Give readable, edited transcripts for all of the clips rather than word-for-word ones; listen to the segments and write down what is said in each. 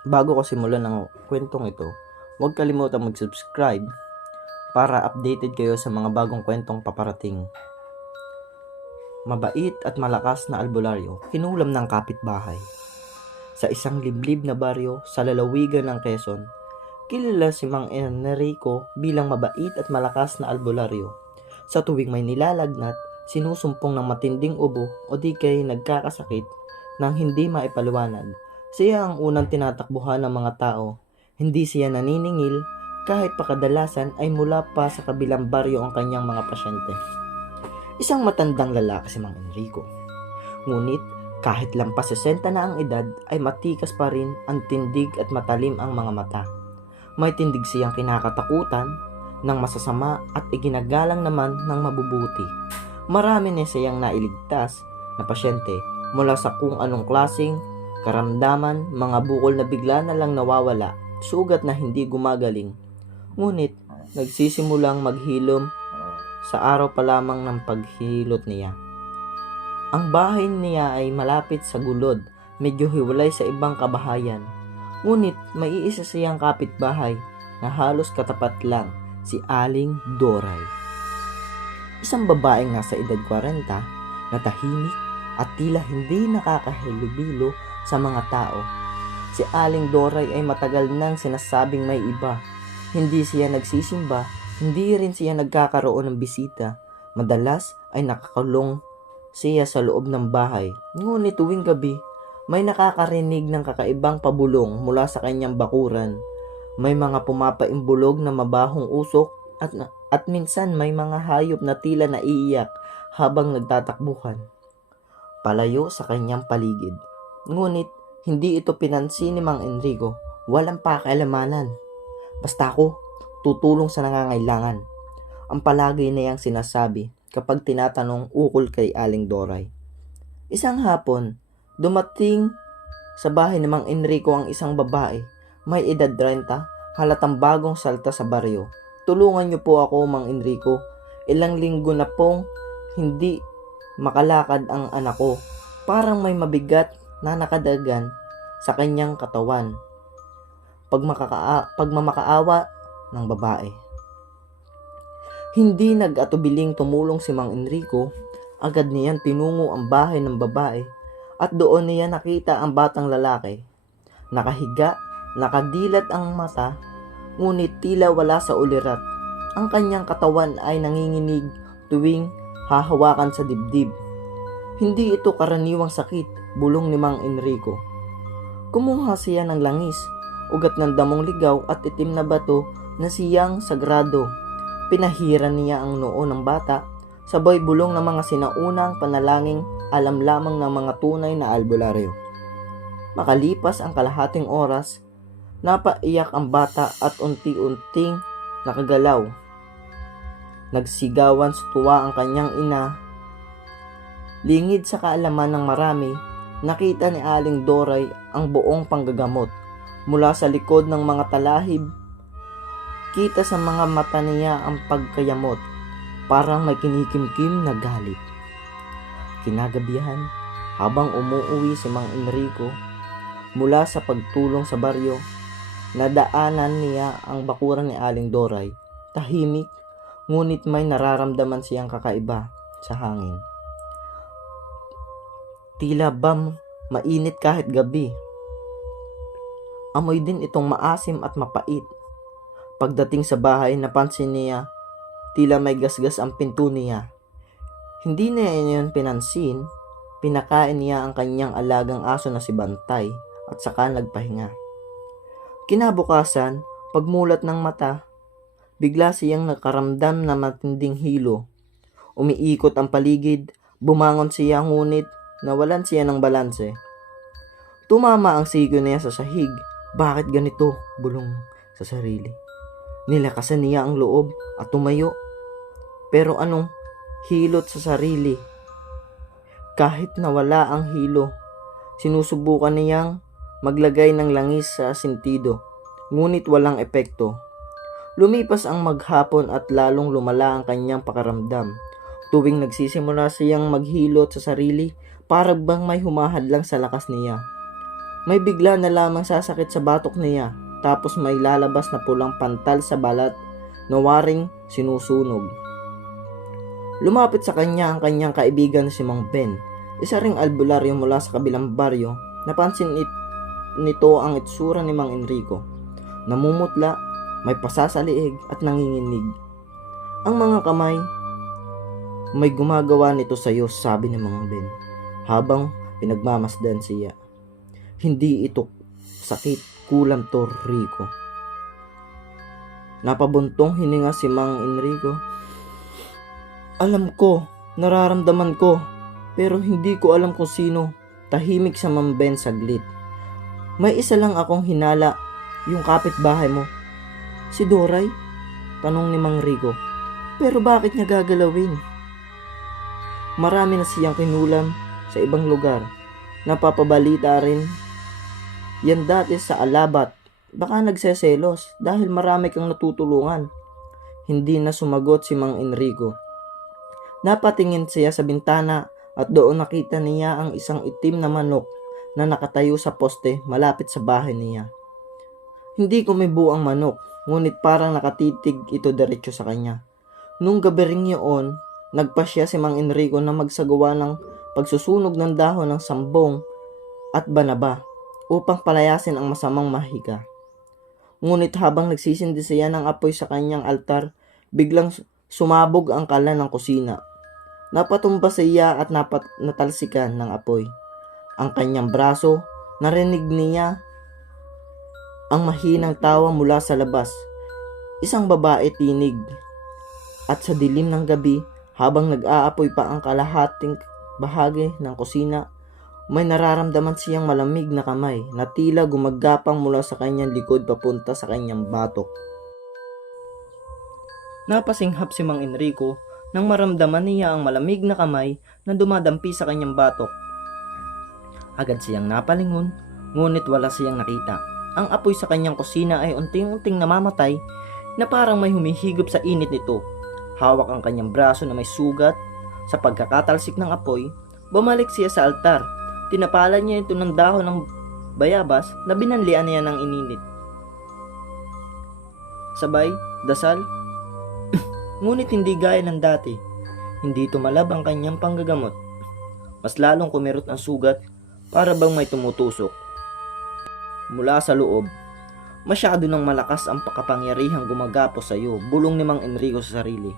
Bago ko simulan ang kwentong ito, huwag kalimutang mag-subscribe para updated kayo sa mga bagong kwentong paparating. Mabait at malakas na albularyo, kinulam ng kapitbahay. Sa isang liblib na baryo sa lalawigan ng Quezon, kilala si Mang Enrico bilang mabait at malakas na albularyo. Sa tuwing may nilalagnat, sinusumpong ng matinding ubo o di kay nagkakasakit nang hindi maipaliwanag. Siya ang unang tinatakbuhan ng mga tao. Hindi siya naniningil kahit pa kadalasan ay mula pa sa kabilang baryo ang kanyang mga pasyente. Isang matandang lalaki si Mang Enrico. Ngunit kahit lampas 60 na ang edad ay matikas pa rin ang tindig at matalim ang mga mata. May tindig siyang kinakatakutan ng masasama at iginagalang naman ng mabubuti. Marami na siyang nailigtas na pasyente mula sa kung anong klaseng karamdaman, mga bukol na bigla na lang nawawala, sugat na hindi gumagaling. Ngunit nagsisimulang maghilom sa araw pa lamang ng paghilot niya. Ang bahay niya ay malapit sa gulod, medyo hiwalay sa ibang kabahayan. Ngunit may iisa siyang kapitbahay na halos katapat lang, si Aling Doray. Isang babaeng nasa edad 40 na tahimik at tila hindi nakakahilubilo sa mga tao. Si Aling Doray ay matagal nang sinasabing may iba. Hindi siya nagsisimba, hindi rin siya nagkakaroon ng bisita. Madalas ay nakakulong siya sa loob ng bahay. Ngunit tuwing gabi, may nakakarinig ng kakaibang pabulong mula sa kanyang bakuran. May mga pumapaimbulog na mabahong usok at minsan may mga hayop na tila naiiyak habang nagtatakbuhan palayo sa kanyang paligid. Ngunit hindi ito pinansin ni Mang Enrico. Walang pakialamanan. Basta ako, tutulong sa nangangailangan. Ang palagi niyang sinasabi kapag tinatanong ukol kay Aling Doray. Isang hapon, dumating sa bahay ni Mang Enrico ang isang babae. May edad 30, halatang bagong salta sa baryo. Tulungan niyo po ako, Mang Enrico. Ilang linggo na pong hindi makalakad ang anak ko. Parang may mabigat na nakadagan sa kanyang katawan. Pagmamakaawa ng babae. Hindi nag-atubiling tumulong si Mang Enrico. Agad niyan tinungo ang bahay ng babae at doon niya nakita ang batang lalaki. Nakahiga, nakadilat ang mata, ngunit tila wala sa ulirat. Ang kanyang katawan ay nanginginig tuwing hahawakan sa dibdib. Hindi ito karaniwang sakit, bulong ni Mang Enrico. Kumuha siya ng langis, ugat ng damong ligaw at itim na bato na siyang sagrado. Pinahiran niya ang noo ng bata, sabay bulong ng mga sinaunang panalangin, alam lamang ng mga tunay na albularyo. Makalipas ang kalahating oras, napaiyak ang bata at unti-unting nakagalaw. Nagsigawan sa tuwa ang kanyang ina. Lingid sa kaalaman ng marami, nakita ni Aling Doray ang buong panggagamot. Mula sa likod ng mga talahib, kita sa mga mata niya ang pagkayamot. Parang may kinikimkim na galit. Kinagabihan, habang umuuwi si Mang Enrico mula sa pagtulong sa baryo, nadaanan niya ang bakuran ni Aling Doray. Tahimik, ngunit may nararamdaman siyang kakaiba sa hangin. Tila ba mainit kahit gabi. Amoy din itong maasim at mapait. Pagdating sa bahay, napansin niya tila may gasgas ang pinto niya. Hindi niya iyon pinansin. Pinakain niya ang kanyang alagang aso na si Bantay at saka nagpahinga. Kinabukasan, pagmulat ng mata, bigla siyang nakaramdam na matinding hilo. Umiikot ang paligid, bumangon siya ngunit nawalan siya ng balanse. Tumama ang sigo niya sa sahig. Bakit ganito? Bulong sa sarili. Nilakasan niya ang loob at tumayo. Pero anong hilot sa sarili? Kahit nawala ang hilo, sinusubukan niyang maglagay ng langis sa sentido. Ngunit walang epekto. Lumipas ang maghapon at lalong lumala ang kanyang pakaramdam. Tuwing nagsisimula siyang maghilot sa sarili, para bang may humahadlang sa lakas niya. May bigla na lamang sasakit sa batok niya, tapos may lalabas na pulang pantal sa balat na waring sinusunog. Lumapit sa kanya ang kanyang kaibigan si Mang Ben, isa ring albularyo mula sa kabilang baryo. Napansin nito ang itsura ni Mang Enrico. Namumutla, may pasa sa liig at nanginginig. Ang mga kamay, may gumagawa nito sa iyo, sabi ni Mang Ben, habang pinagmamasdan siya. Hindi ito sakit, kulam to, Rico. Napabuntong hininga si Mang Enrico. Alam ko, nararamdaman ko, pero hindi ko alam kung sino. Tahimik sa Mang Ben saglit. May isa lang akong hinala, yung kapitbahay mo. Si Doray? Tanong ni Mang Rico. Pero bakit niya gagalawin? Marami na siyang kinulam sa ibang lugar. Napapabalita rin yan dati sa Alabat. Baka nagseselos dahil marami kang natutulungan. Hindi na sumagot si Mang Enrico. Napatingin siya sa bintana at doon nakita niya ang isang itim na manok na nakatayo sa poste malapit sa bahay niya. Hindi kumibo ang manok, ngunit parang nakatitig ito diretso sa kanya. Nung gabi ring yun, nagpasya si Mang Enrico na magsagawa ng pagsusunog ng dahon ng sambong at banaba upang palayasin ang masamang mahika. Ngunit habang nagsisindi siya ng apoy sa kanyang altar, biglang sumabog ang kalan ng kusina. Napatumba siya at natalsikan ng apoy. Ang kanyang braso, narinig niya ang mahinang tawa mula sa labas. Isang babae tinig. At sa dilim ng gabi, habang nag-aapoy pa ang kalahating bahagi ng kusina, may nararamdaman siyang malamig na kamay na tila gumagapang mula sa kanyang likod papunta sa kanyang batok. Napasinghap si Mang Enrico nang maramdaman niya ang malamig na kamay na dumadampi sa kanyang batok. Agad siyang napalingon, ngunit wala siyang nakita. Ang apoy sa kanyang kusina ay unting-unting namamatay na parang may humihigop sa init nito. Hawak ang kanyang braso na may sugat. Sa pagkakatalsik ng apoy, bumalik siya sa altar. Tinapalan niya ito ng dahon ng bayabas na binanlian niya ng ininit. Sabay, dasal. Ngunit hindi gaya ng dati. Hindi tumalab ang kanyang panggagamot. Mas lalong kumirot ang sugat para bang may tumutusok. Mula sa loob, masyado nang malakas ang pakapangyarihang gumagapos sa iyo, bulong ni Mang Enrico sa sarili.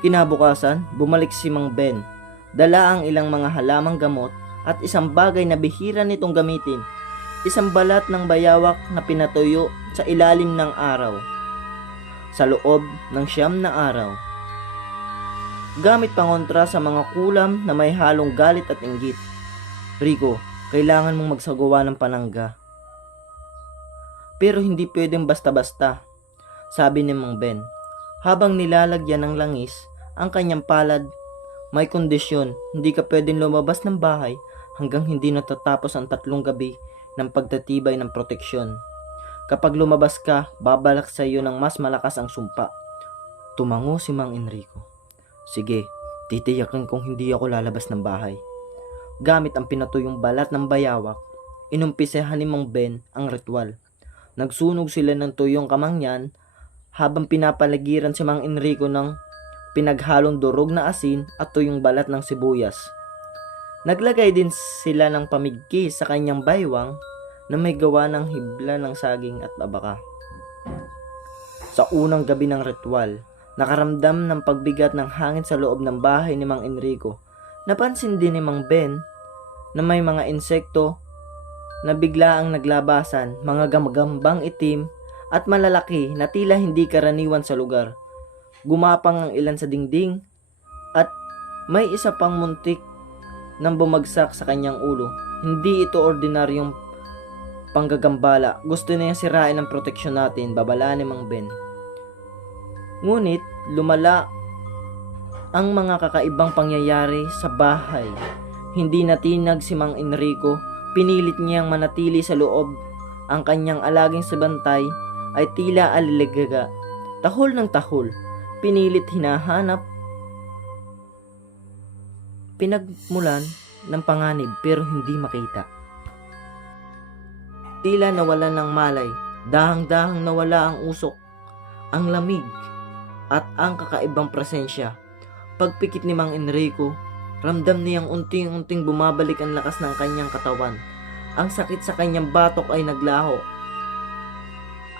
Kinabukasan, bumalik si Mang Ben. Dala ang ilang mga halamang gamot at isang bagay na bihira nitong gamitin. Isang balat ng bayawak na pinatuyo sa ilalim ng araw. Sa loob ng 9 na araw. Gamit pangontra sa mga kulam na may halong galit at inggit. Rico, kailangan mong magsagawa ng panangga. Pero hindi pwedeng basta-basta, sabi ni Mang Ben. Habang nilalagyan ng langis ang kanyang palad, may kondisyon, hindi ka pwedeng lumabas ng bahay hanggang hindi natatapos ang 3 gabi ng pagtatibay ng proteksyon. Kapag lumabas ka, babalak sa iyo ng mas malakas ang sumpa. Tumango si Mang Enrico. Sige, titiyakin kong hindi ako lalabas ng bahay. Gamit ang pinatuyong balat ng bayawak, inumpisahan ni Mang Ben ang ritual. Nagsunog sila ng tuyong kamangyan habang pinapaligiran si Mang Enrico ng pinaghalong durog na asin at tuyong balat ng sibuyas. Naglagay din sila ng pamigki sa kanyang baywang na may gawa ng hibla ng saging at abaka. Sa unang gabi ng ritual, nakaramdam ng pagbigat ng hangin sa loob ng bahay ni Mang Enrico. Napansin din ni Mang Ben na may mga insekto na biglaang naglabasan, mga gamagambang itim at malalaki na tila hindi karaniwan sa lugar. Gumapang ang ilan sa dingding at may isa pang muntik nang bumagsak sa kanyang ulo. Hindi ito ordinaryong panggagambala. Gusto niya sirain ang proteksyon natin, babala ni Mang Ben. Ngunit lumala ang mga kakaibang pangyayari sa bahay. Hindi natinag si Mang Enrico. Pinilit niyang manatili sa loob. Ang kanyang alaging sabantay ay tila aliligaga. Tahol ng tahol. Pinilit hinahanap. Pinagmulan ng panganib pero hindi makita. Tila nawalan ng malay, dahang-dahang nawala ang usok, ang lamig, at ang kakaibang presensya. Pagpikit ni Mang Enrico, ramdam niyang unting-unting bumabalik ang lakas ng kanyang katawan. Ang sakit sa kanyang batok ay naglaho,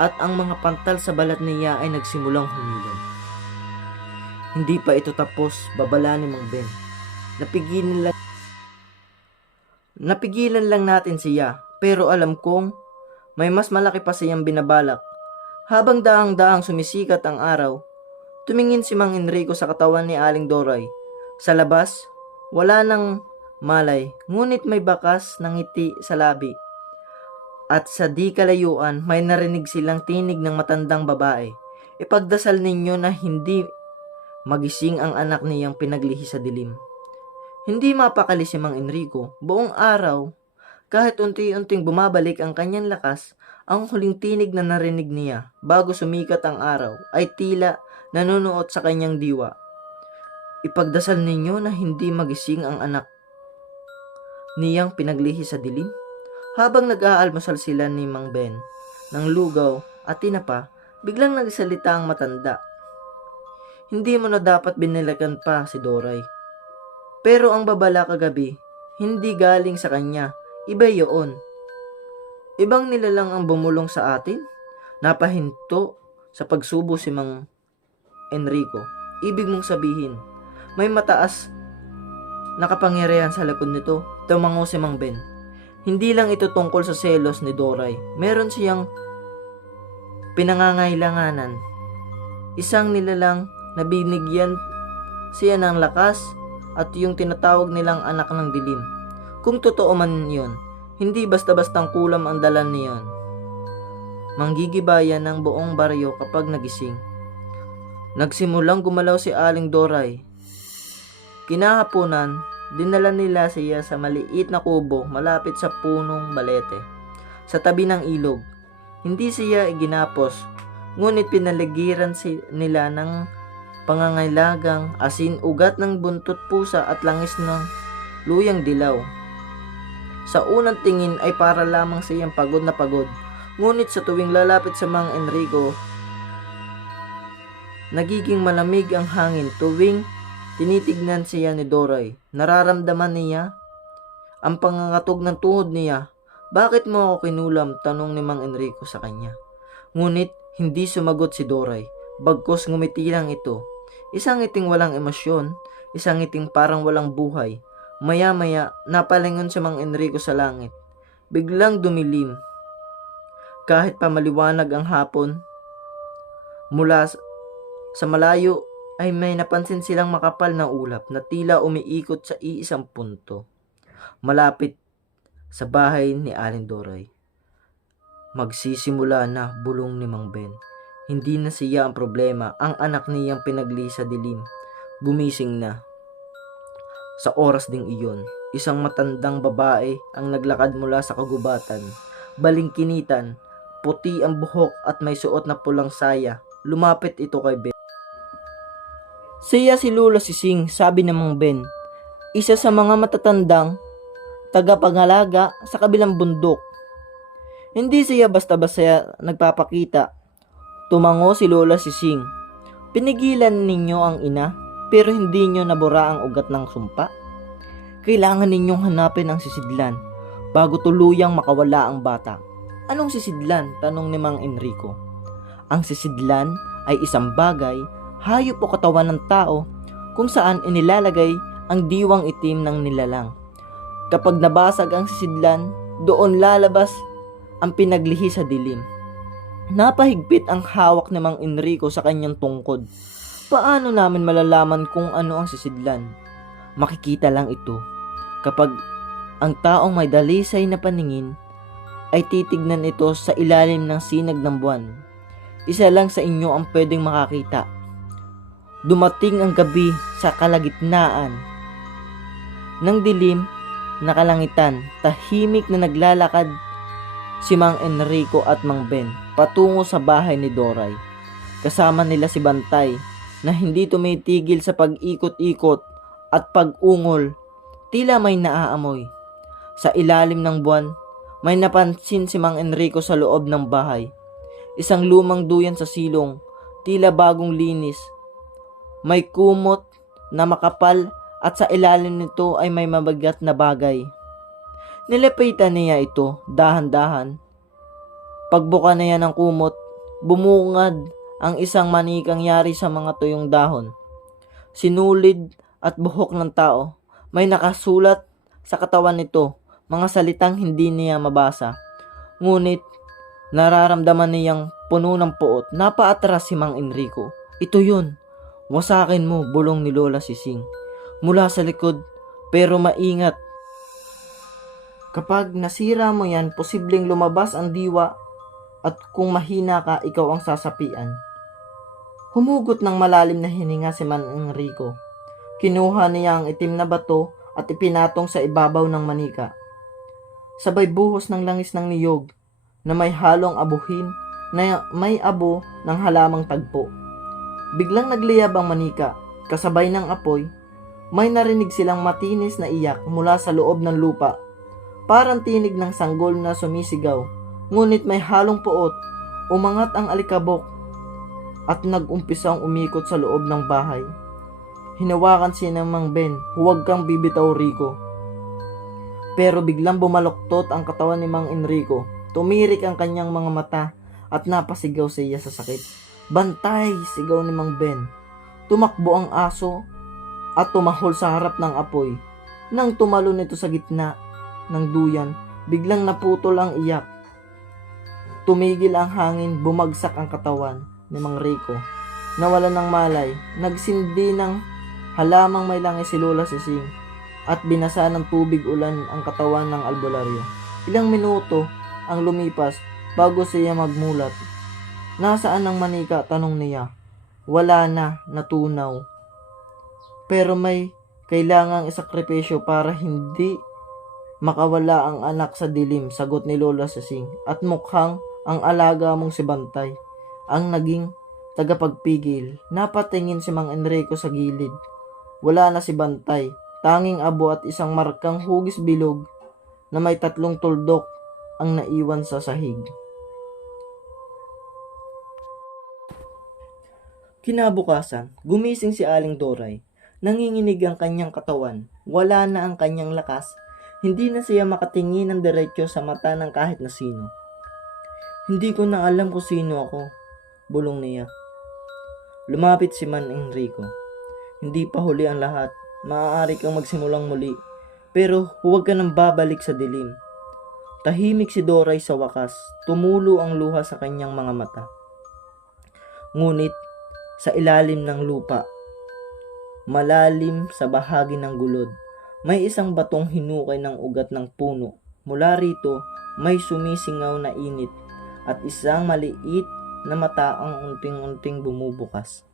at ang mga pantal sa balat niya ay nagsimulang humilom. Hindi pa ito tapos, babala ni Mang Ben. Napigilan lang natin siya, pero alam kong may mas malaki pa siyang binabalak. Habang daang-daang sumisikat ang araw, tumingin si Mang Enrico sa katawan ni Aling Doray. Sa labas, wala nang malay, ngunit may bakas ng ngiti sa labi. At sa di kalayuan, may narinig silang tinig ng matandang babae. Ipagdasal ninyo na hindi magising ang anak niyang pinaglihi sa dilim. Hindi mapakali si Mang Enrico. Buong araw, kahit unti-unting bumabalik ang kanyang lakas, ang huling tinig na narinig niya bago sumikat ang araw ay tila nanunuot sa kanyang diwa. Ipagdasal ninyo na hindi magising ang anak niyang pinaglihi sa dilim. Habang nag-aalmusal sila ni Mang Ben ng lugaw at tinapa, biglang nagsalita ang matanda. Hindi mo na dapat binilikan pa si Doray. Pero ang babala kagabi, hindi galing sa kanya, iba yun. Ibang nilalang ang bumulong sa atin. Napahinto sa pagsubo si Mang Enrico. Ibig mong sabihin, may mataas na kapangyarihan sa likod nito. Tumango si Mang Ben. Hindi lang ito tungkol sa selos ni Doray. Meron siyang pinangangailanganan. Isang nilalang na binigyan siya ng lakas at yung tinatawag nilang anak ng dilim. Kung totoo man yun, hindi basta-bastang kulam ang dala niyon. Manggigibayan ng buong baryo kapag nagising. Nagsimulang gumalaw si Aling Doray. Kinahaponan, dinala nila siya sa maliit na kubo malapit sa punong balete, sa tabi ng ilog. Hindi siya iginapos, ngunit pinaligiran nila ng pangangailagang asin, ugat ng buntot pusa at langis ng luyang dilaw. Sa unang tingin ay para lamang siyang pagod na pagod, ngunit sa tuwing lalapit sa Mang Enrico, nagiging malamig ang hangin. Tuwing tinitignan siya ni Doray, nararamdaman niya ang pangangatog ng tuhod niya. Bakit mo ako kinulam? Tanong ni Mang Enrico sa kanya. Ngunit hindi sumagot si Doray, bagkus ngumiti lang ito. Isang ngiting walang emosyon, isang ngiting parang walang buhay. Maya-maya, napalingon si Mang Enrico sa langit. Biglang dumilim. Kahit pa maliwanag ang hapon, mula sa malayo ay may napansin silang makapal na ulap na tila umiikot sa iisang punto, malapit sa bahay ni Aling Doray. Magsisimula na, bulong ni Mang Ben. Hindi na siya ang problema, ang anak niyang pinagli sa dilim. Gumising na. Sa oras ding iyon, isang matandang babae ang naglakad mula sa kagubatan. Balingkinitan, puti ang buhok at may suot na pulang saya. Lumapit ito kay Ben. Siya si Lula Sising, sabi ng Mang Ben. Isa sa mga matatandang tagapangalaga sa kabilang bundok. Hindi siya basta-basta nagpapakita. Tumango si Lola Sising. Pinigilan ninyo ang ina, pero hindi nyo nabura ang ugat ng sumpa. Kailangan ninyong hanapin ang sisidlan bago tuluyang makawala ang bata. Anong sisidlan? Tanong ni Mang Enrico. Ang sisidlan ay isang bagay, hayop o katawan ng tao kung saan inilalagay ang diwang itim ng nilalang. Kapag nabasag ang sisidlan, doon lalabas ang pinaglihi sa dilim. Napahigpit ang hawak ni Mang Enrico sa kanyang tungkod. Paano namin malalaman kung ano ang sisidlan? Makikita lang ito kapag ang taong may dalisay na paningin ay titignan ito sa ilalim ng sinag ng buwan. Isa lang sa inyo ang pwedeng makakita. Dumating ang gabi sa kalagitnaan ng dilim na kalangitan. Tahimik na naglalakad si Mang Enrico at Mang Ben patungo sa bahay ni Doray. Kasama nila si Bantay na hindi tumitigil sa pag-ikot-ikot at pag-ungol, tila may naaamoy. Sa ilalim ng buwan, May napansin si Mang Enrico sa loob ng bahay. Isang lumang duyan sa silong, tila bagong linis. May kumot na makapal at sa ilalim nito ay may mabigat na bagay. Nilapitan niya ito dahan-dahan. Pagbuka niya ng kumot, bumungad ang isang manikang yari sa mga tuyong dahon. Sinulid at buhok ng tao. May nakasulat sa katawan nito, mga salitang hindi niya mabasa. Ngunit nararamdaman niyang puno ng puot. Napaatras si Mang Enrico. Ito yun. Wasakin mo, bulong ni Lola Sising. Mula sa likod, pero maingat. Kapag nasira mo yan, posibleng lumabas ang diwa at kung mahina ka, ikaw ang sasapian. Humugot ng malalim na hininga si Mang Enrico. Kinuha niya ang itim na bato at ipinatong sa ibabaw ng manika. Sabay buhos ng langis ng niyog na may halong abuhin na may abo ng halamang tagpo. Biglang nagliyab ang manika, kasabay ng apoy. May narinig silang matinis na iyak mula sa loob ng lupa. Parang tinig ng sanggol na sumisigaw, ngunit may halong puot. Umangat ang alikabok at nag-umpisang umikot sa loob ng bahay. Hinawakan siya ng Mang Ben, huwag kang bibitaw, Rico. Pero biglang bumaloktot ang katawan ni Mang Enrico. Tumirik ang kanyang mga mata at napasigaw siya sa sakit. Bantay! Sigaw ni Mang Ben. Tumakbo ang aso at tumahol sa harap ng apoy. Nang tumalon ito sa gitna ng duyan, biglang naputol ang iyak. Tumigil ang hangin, bumagsak ang katawan ni Mang Rico. Nawalan ng malay, nagsindi ng halamang may langis si Lola Sising at binasa ng tubig ulan ang katawan ng albularyo. Ilang minuto ang lumipas bago siya magmulat. Nasaan ang manika? Tanong niya. Wala na, natunaw. Pero may kailangang isakripisyo para hindi makawala ang anak sa dilim, sagot ni Lola Sising. At mukhang ang alaga mong si Bantay ang naging tagapagpigil. Napatingin si Mang Enrico sa gilid. Wala na si Bantay, tanging abo at isang markang hugis bilog na may 3 tuldok ang naiwan sa sahig. Kinabukasan, gumising si Aling Doray. Nanginginig ang kanyang katawan. Wala na ang kanyang lakas. Hindi na siya makatingin ng diretsyo sa mata ng kahit na sino. Hindi ko na alam kung sino ako, bulong niya. Lumapit si Mang Enrico. Hindi pa huli ang lahat. Maaari kang magsimulang muli. Pero huwag ka nang babalik sa dilim. Tahimik si Doray sa wakas. Tumulo ang luha sa kanyang mga mata. Ngunit sa ilalim ng lupa, malalim sa bahagi ng gulod, may isang batong hinukay ng ugat ng puno. Mula rito, may sumisingaw na init at isang maliit na mata ang unting-unting bumubukas.